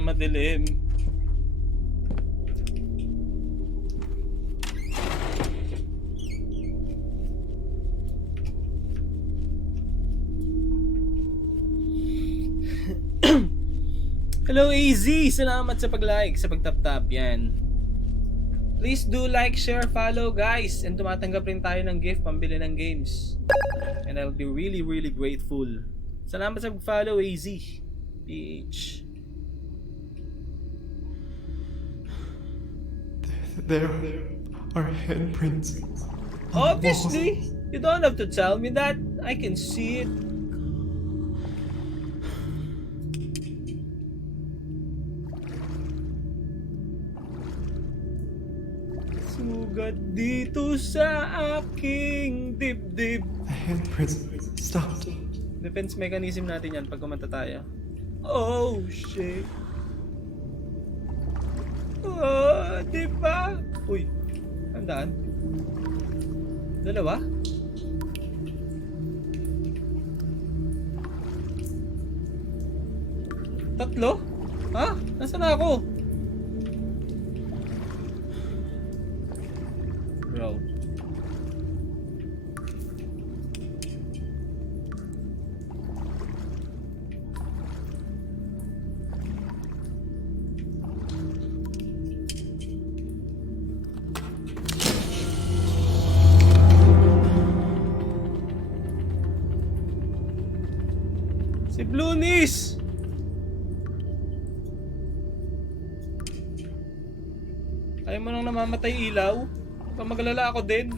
na madilim. Hello AZ! Salamat sa pag-like, sa pag-tap-tap. Yan. Please do like, share, follow guys. And tumatanggap rin tayo ng gift pambili ng games. And I'll be really grateful. Salamat sa pag-follow AZ. PH. There are handprints. Obviously! You don't have to tell me that. I can see it. Sugat dito sa aking dibdib. The handprints stopped. Defense mechanism natin yan pag kumanta tayo. Oh, shit. Oh, diba? Uy, tandaan. Dalawa? Tatlo? Ha? Nasaan na ako? Bro. Si Blunis! Ayaw mo nang namamatay ilaw? Magalala ako din.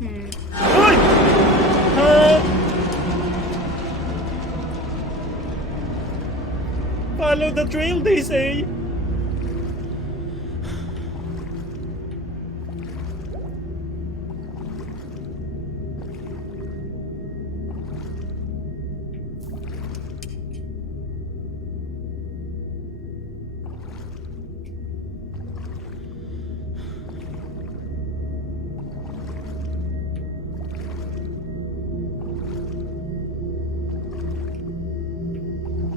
Uy! Follow the trail, they say.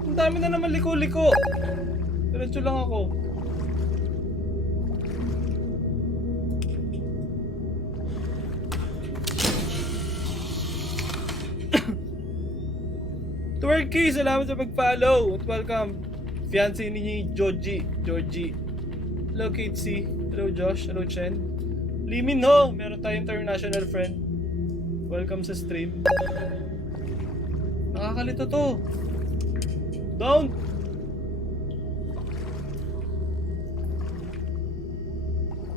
Ang dami na naman liko-liko. Diretso lang ako. Twerky, salamat sa pag-follow at welcome. Fiancé ni Georgie. Hello Kitsi. Hello Josh. Hello Chen. Limin ho, meron tayong international friend. Welcome sa stream. Nakakalito to. Down!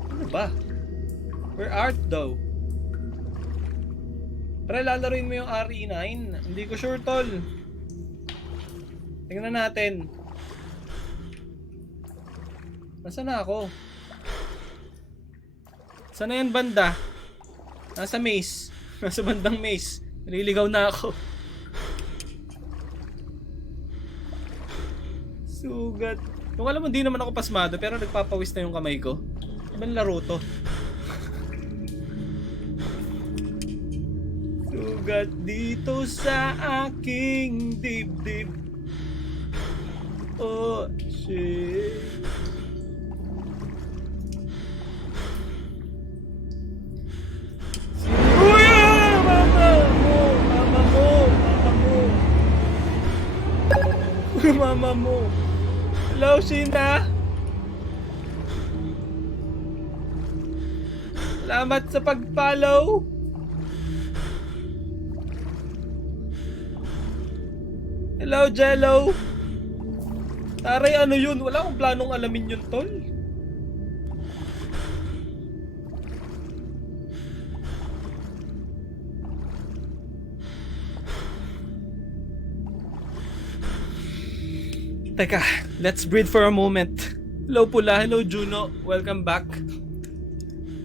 Ano ba? Where art thou? Para lalaroin mo yung RE9? Hindi ko sure, tol. Tingnan natin. Nasaan na ako? Saan na yan banda? Nasa maze. Nasa bandang maze. Naliligaw na ako. Sugat. Kung alam mo, di naman ako pasmado pero nagpapawis na yung kamay ko. Ibang laro to. Sugat dito sa aking dibdib. Oh, shit. Uy! Mama mo! Mama mo! Hello, Sheena! Salamat sa pag-follow! Hello, Jello! Taray, ano yun? Wala akong planong alamin yun, tol. Teka, let's breathe for a moment. Hello Pula, hello Juno, welcome back.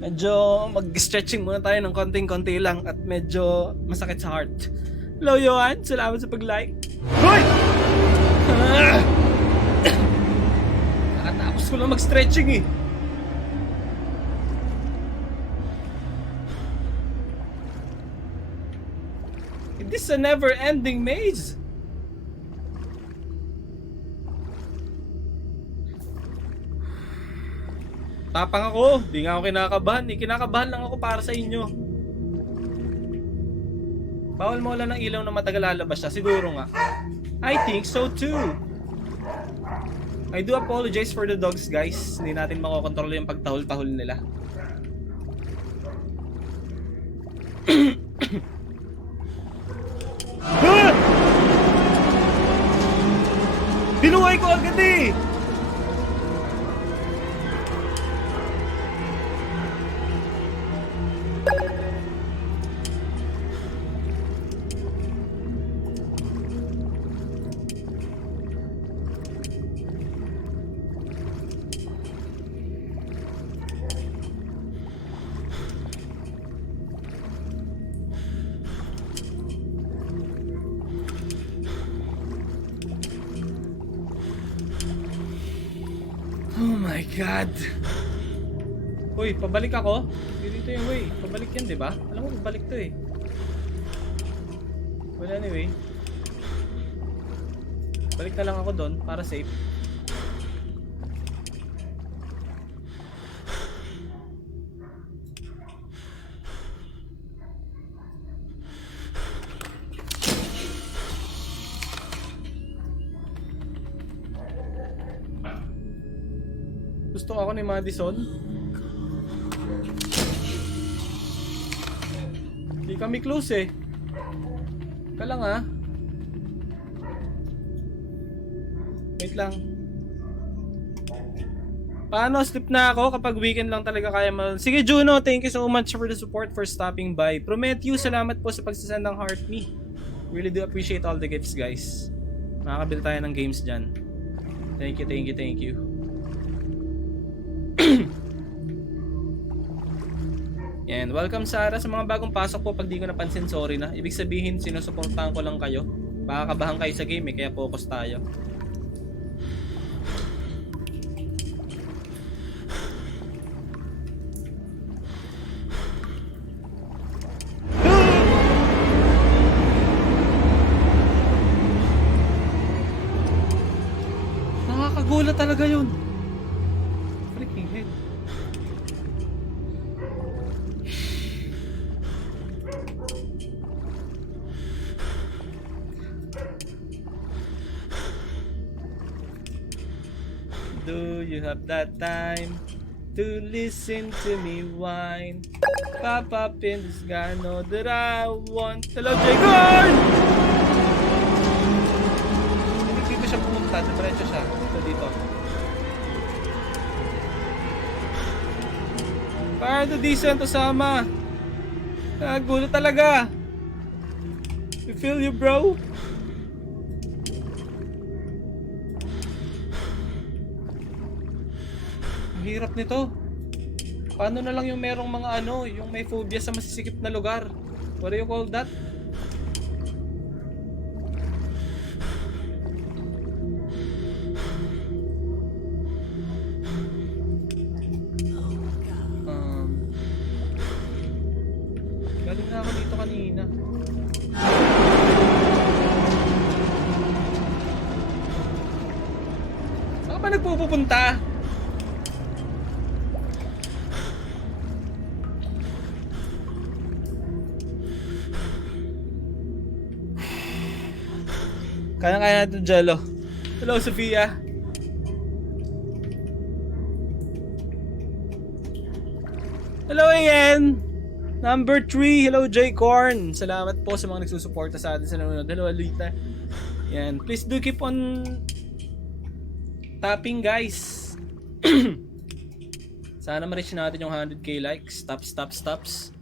Medyo mag-stretching muna tayo ng konting-konti lang at medyo masakit sa heart. Hello Johan, salamat sa pag-like. Hoy! Nakatapos ko lang mag-stretching eh. This is a never-ending maze. Tapang ako. Di nga ako kinakabahan. Kinakabahan lang ako para sa inyo. Bawal mo wala ng ilaw na matagal lalabas siya. Siguro nga. I think so too. I do apologize for the dogs, guys. Hindi natin makokontrol yung pagtahol-tahol nila. Ah! Binuhay ko agad eh! Oh my God! Uy, pabalik ako? Dito yung way. Pabalik yan, di ba? Alam mo, pabalik to eh. Well, anyway. Balik na lang ako doon para safe. Gusto ako ni Madison. Hindi kami close eh. Ka lang ah. Wait lang. Paano? Sleep na ako kapag weekend lang talaga kaya Sige Juno, thank you so much for the support for stopping by. Prometheus, salamat po sa pagsasend ng heart me. Really do appreciate all the gifts, guys. Makakabil tayo ng games dyan. Thank you, thank you, thank you. And welcome Sarah sa mga bagong pasok po. Pag di ko napansin, sorry na. Ibig sabihin, sinusuportahan ko lang kayo. Baka kabahan kayo sa game eh, kaya focus tayo. Nakakagulat talaga yun. Freaking head. Do you have that time to listen to me whine? Pop up in this guy, know that I want. Hello, Jacob! Hindi dito siya pumunta, diretso siya. Dito. Paano decent Osama? Gulo talaga. We feel you, bro. Hirap nito. Paano na lang yung merong mga yung may phobia sa masisikip na lugar? What do you call that? Galing na ako dito kanina. Saan ka ba nagpupunta? Kaya natin Jello. Hello, Sofia. Hello, Ian. Number 3. Hello, J. Corn. Salamat po sa mga nagsusuporta sa atin sa nanonood. Hello, Alita. Yan. Please do keep on tapping, guys. Sana ma-reach natin yung 100k likes. Stops.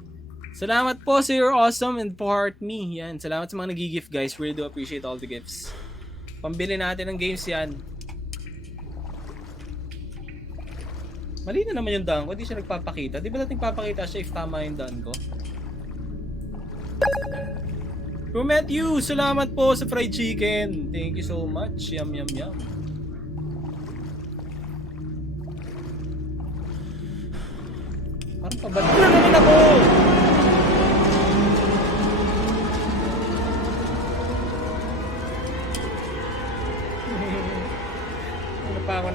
Salamat po sa your awesome and for me. Yan. Salamat sa mga nag-gift, guys. Really do appreciate all the gifts. Pambili natin ng games yan. Mali na naman yung daan ko. Hindi siya nagpapakita. Di ba natin papakita siya if tama yung daan ko? Prometheus, salamat po sa fried chicken. Thank you so much. Yum. Parang pabalik na naman ako.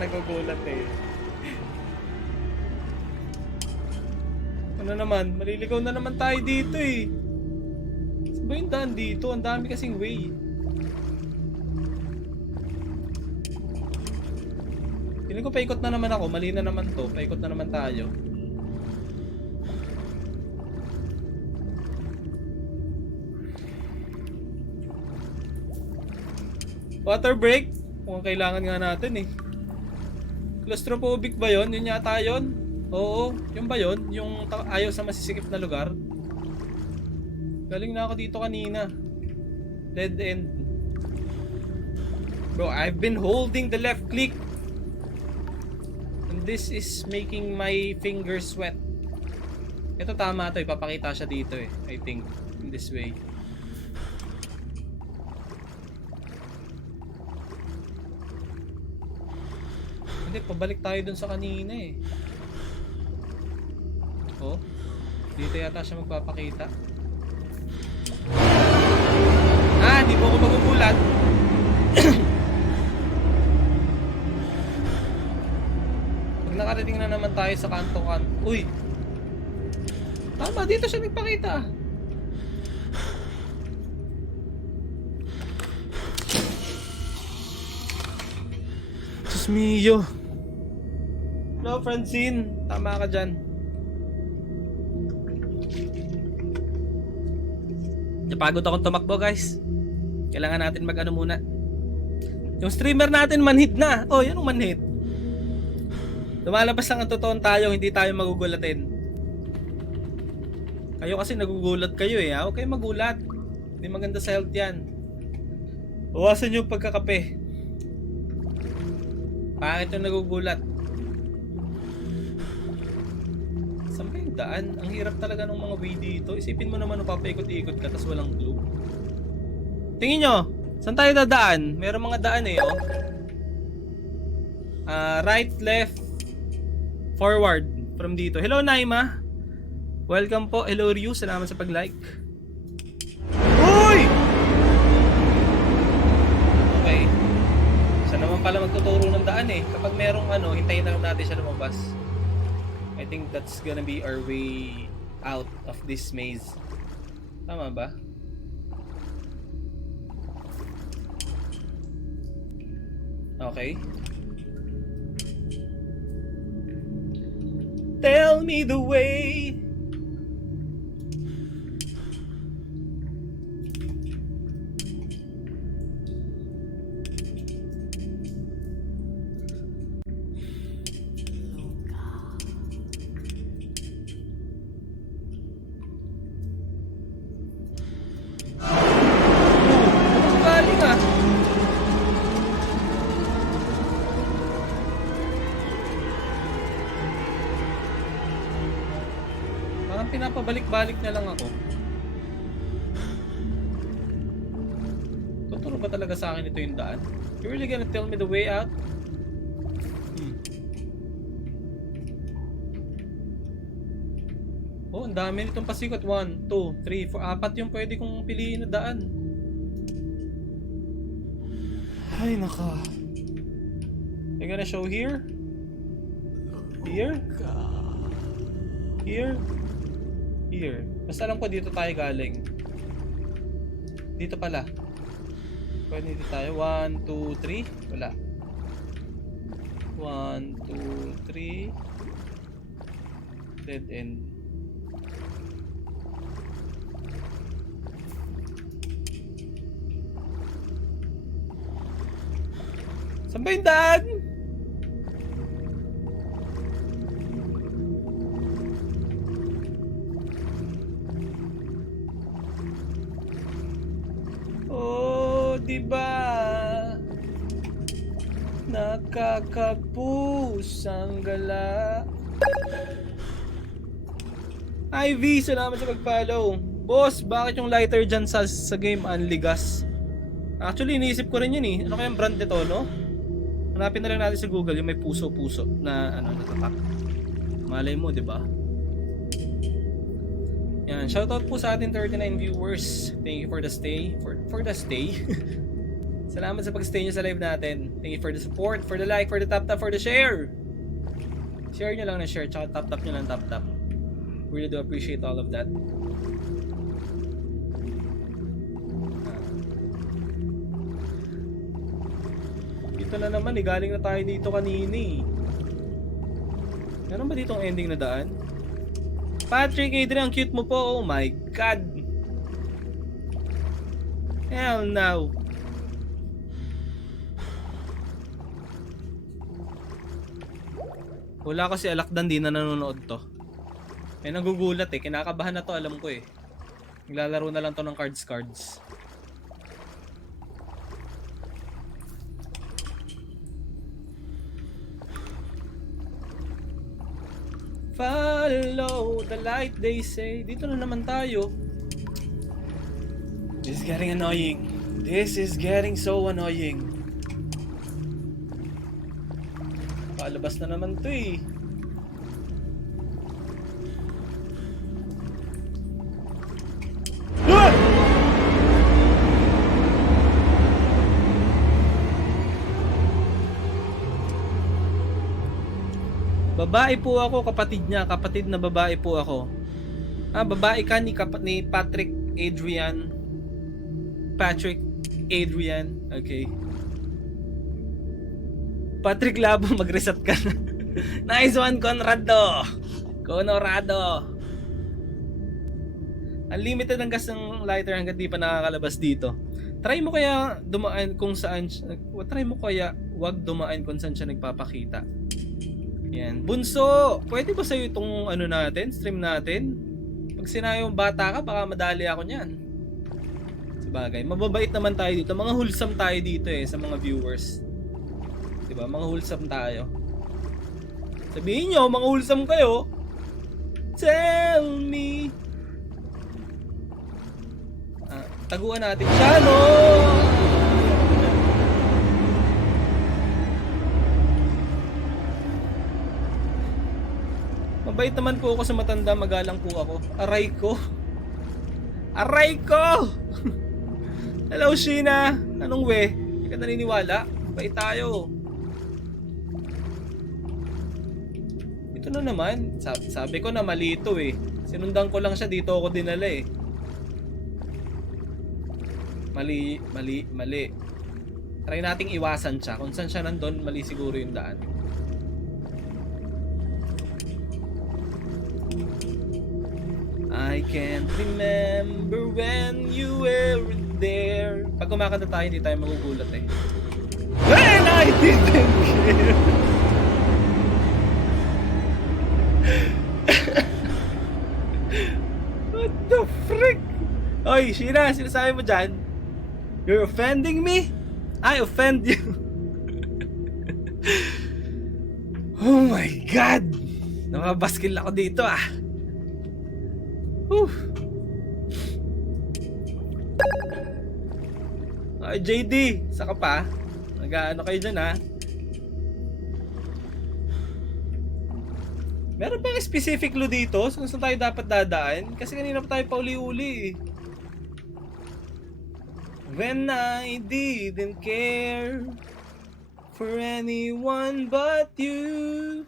nagugulat eh. Ano naman, maliligaw na naman tayo dito eh. Saan ba yung daan dito? Ang dami kasing way. Feeling ko paikot na naman ako, mali na naman to. Paikot na naman tayo. Water break? Mukhang kailangan nga natin eh. Claustrophobic ba yun? Yun yata yun? Oo, yun ba yun? Yung ayaw sa masisikip na lugar? Galing na ako dito kanina. Dead end. Bro, I've been holding the left click. And this is making my fingers sweat. Ito tama to, ipapakita siya dito eh. I think, in this way. Hindi, pabalik tayo dun sa kanina eh. Oh, dito yata siya magpapakita. Ah, di mo ako magugulat. Pag nakarating na naman tayo sa kanto-kanto. Uy! Tama, dito siya nagpakita. Diyos mio. Hello, Francine. Tama ka dyan. Napagod akong tumakbo, guys. Kailangan natin mag-ano muna. Yung streamer natin manhid na. Oh, yan ang manhid. Lumalabas lang ang totoong tayo, hindi tayo magugulatin. Kayo kasi nagugulat kayo eh. Huwag kayo magulat. Hindi maganda sa health yan. Bawasan yung pagkakape. Pangit yung nagugulat. Saan ba yung daan? Ang hirap talaga ng mga way dito. Isipin mo naman papaikot-ikot ka tas walang clue. Tingin nyo, saan tayo dadaan? Meron mga daan eh, oh. Right, left, forward from dito. Hello, Naima. Welcome po. Hello, Ryu. Salamat sa pag-like. Uy! Okay. Saan naman pala magtuturo ng daan eh. Kapag merong ano, hintayin na lang natin siya lumabas. I think that's gonna be our way out of this maze. Tama ba? Okay. Tell me the way. Galing ah. Parang pinapabalik-balik na lang ako. Tuturo ba talaga sa akin ito yung daan? You really gonna tell me the way out? Oh, ang dami nitong pasikot. 1, 2, 3, 4, 4 yung pwede kong piliin na daan. Ay, naka. They're gonna show here? Here? Here? Here. Basta alam ko dito tayo galing. Dito pala. Pwede dito tayo. 1, 2, 3. Wala. 1, 2, 3. Dead end. Saan ba yung daan? Oh, diba? Nakakapusang gala. Ivy, salamat sa pag-follow. Boss, bakit yung lighter dyan sa game anligas? Actually, iniisip ko rin yun eh. Ano kayang brand nito, no? Hanapin na lang natin sa Google yung may puso-puso na ano, natatak. Malay mo, di ba? Yan, shoutout po sa ating 39 viewers. Thank you for the stay. For the stay. Salamat sa pag-stay nyo sa live natin. Thank you for the support, for the like, for the tap-tap, for the share. Share nyo lang na share, tsaka tap-tap nyo lang tap-tap. Really do appreciate all of that. Dito na naman eh, galing na tayo dito kanina eh. Meron ba ditong ending na daan? Patrick, Adrian, ang cute mo po. Oh my God. Hell no. Wala kasi alakdan, di na nanonood to. May nagugulat eh. Kinakabahan na to, alam ko eh. Naglalaro na lang to ng cards. Follow the light, they say. Dito na naman tayo. This is getting annoying. This is getting so annoying. Palabas na naman to eh. Ah! Babae po ako, kapatid niya. Kapatid na babae po ako. Ah, babae ka ni Patrick Adrian. Patrick Adrian. Okay. Patrick Labo, mag-reset ka na. Nice one, Conrado. Unlimited ang gas ng lighter hanggat di pa nakakalabas dito. Try mo kaya dumaan kung saan. Try mo kaya wag dumaan kung saan siya nagpapakita. Yan. Bunso, pwede ba sa'yo itong ano natin, stream natin? Pag sinayong bata ka, baka madali ako niyan. Sabagay, mababait naman tayo dito. Mga wholesome tayo dito eh, sa mga viewers. Diba? Mga wholesome tayo. Sabihin nyo, mga wholesome kayo. Tell me. Taguan natin siya, no? Mabait naman po ako sa matanda, magalang po ako. Aray ko. Hello, Sheena. Anong we? Hindi ka naniniwala? Bait tayo. Ito na naman. Sabi ko na mali ito eh. Sinundan ko lang siya, dito ako dinala eh. Mali. Try nating iwasan siya. Kung saan siya nandun, mali siguro yung daan. I can't remember when you weren't there. Pag kumakanta tayo, hindi tayo magugulat eh. When I didn't care. What the frick? Oy, Sheena, sinasabi mo dyan? You're offending me? I offend you. Oh my God! Nakabaskil ako dito ah. Whew. Ay, JD, saka pa. Nag-ano kayo dyan ha? Meron bang specific clue dito? Saan tayo dapat dadaan? Kasi kanina pa tayo pauli-uli eh. When I didn't care for anyone but you.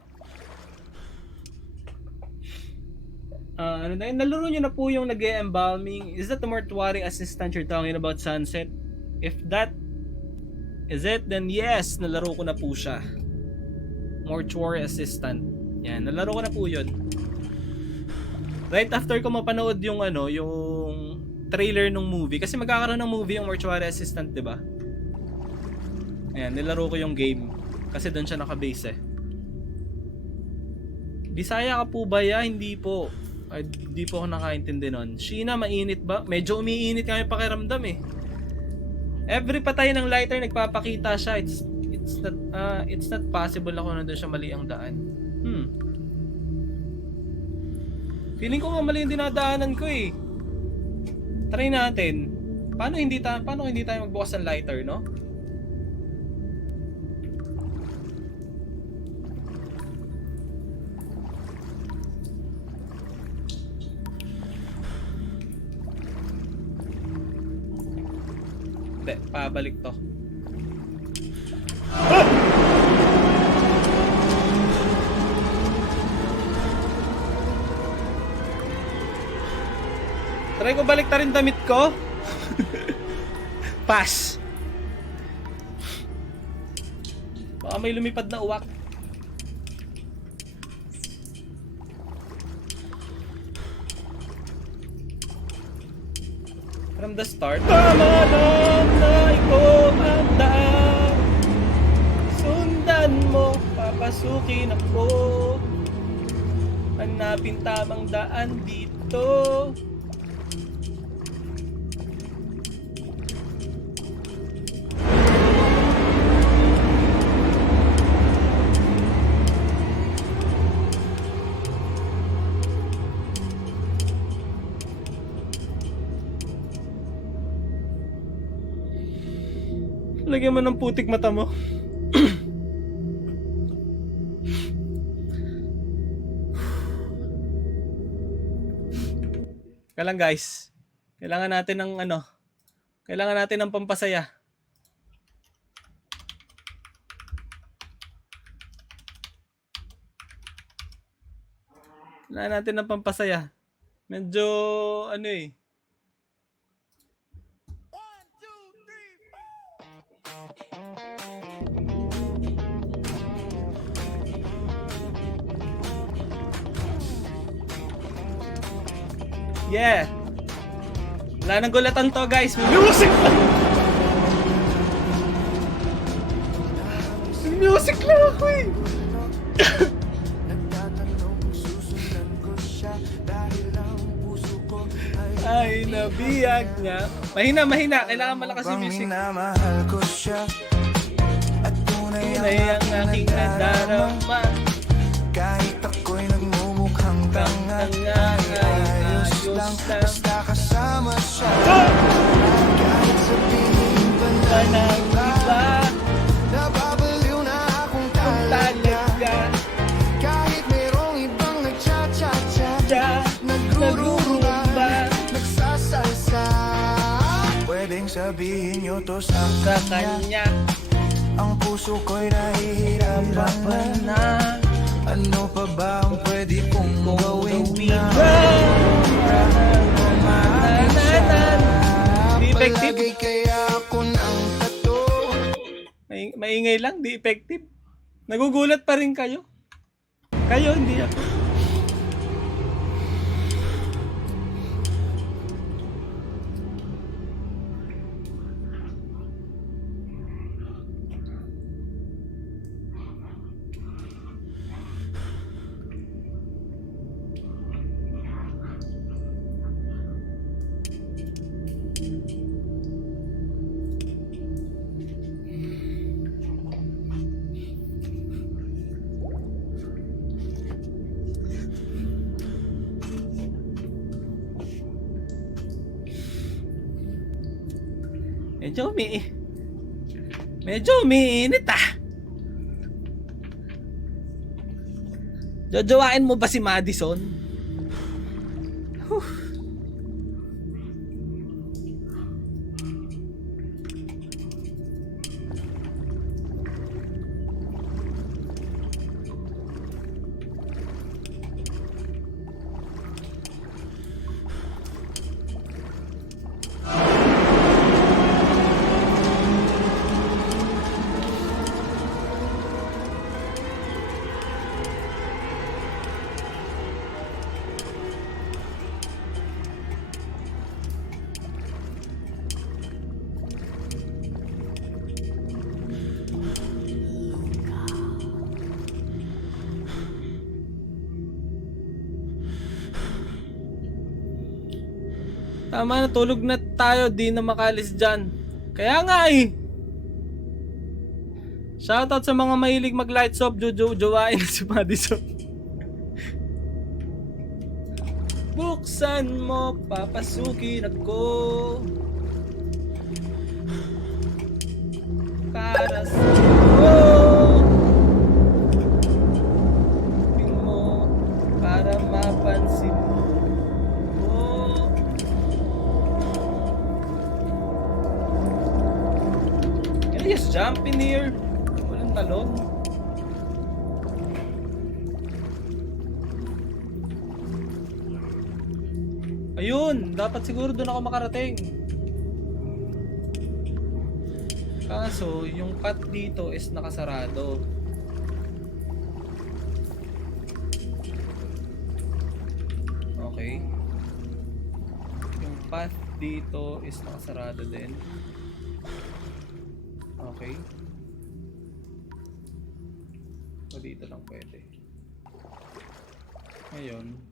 Nalaro nyo na po yung nag-e-embalming. Is that the mortuary assistant you're talking about, Sunset? If that is it, then yes, nalaro ko na po siya. Mortuary assistant. Yan, nalaro ko na po yun. Right after ko mapanood yung yung trailer ng movie. Kasi magkakaroon ng movie yung mortuary assistant, diba? Ayan, nilaro ko yung game. Kasi doon siya nakabase eh. Bisaya ka po ba ya? Hindi po. Ay, di po ako nakaintindi nun. Sheena, mainit ba? Medyo umiinit nga yung pakiramdam eh. Every patay ng lighter nagpapakita siya. It's not possible ako nandun siya mali ang daan. Feeling ko nga mali yung dinadaanan ko eh. Try natin. Paano hindi tayo magbukas ng lighter, no? Hindi, pabalik to. Try ko balik rin damit ko. Pass. Baka may lumipad na uwak. From the start. Tama lang na ikaw ang daan. Sundan mo, papasukin ako. Hanapin tamang daan dito. Lagyan mo ng putik mata mo. Kailan guys? Kailangan natin ng ano? Kailangan natin ng pampasaya. Kailangan natin ng pampasaya. Medyo ano eh. Yeah. Wala nang gulatan to guys. May music lang. May music lang ako eh. Ay, nabiyag niya. Mahina, mahina. Kailangan malakas yung music. Tunay ang aking nadarama. Kahit ako'y nagmumukhang tanga, ayos lang, basta kasama siya. Kahit sabihin pa na iba, nababaliw na akong talaga. Kahit merong ibang nagcha-cha-cha, nagrurumba, nagsasalsa. Pwedeng sabihin nyo to sa kanya, ang puso ko'y nahihirapan na. Ano pa ba ang pwede kong gawin na? Di effective. Palagay kaya ako ng tato. Maingay lang, di effective. Nagugulat pa rin kayo. Kayo, hindi ako. Medyo umiinit ah. Jojowain mo ba si Madison? Tama na, tulog na tayo, di na makalis dyan. Kaya nga eh. Shoutout sa mga mahilig mag-lights off, jojowain si Madison. Buksan mo, papasukin ako. Para sa mo, para mapansin mo. Just jump in here. Walang talon. Ayun! Dapat siguro doon ako makarating. Kaso, yung path dito is nakasarado. Okay. Yung path dito is nakasarado din. Okay. So dito lang pwede. Ngayon,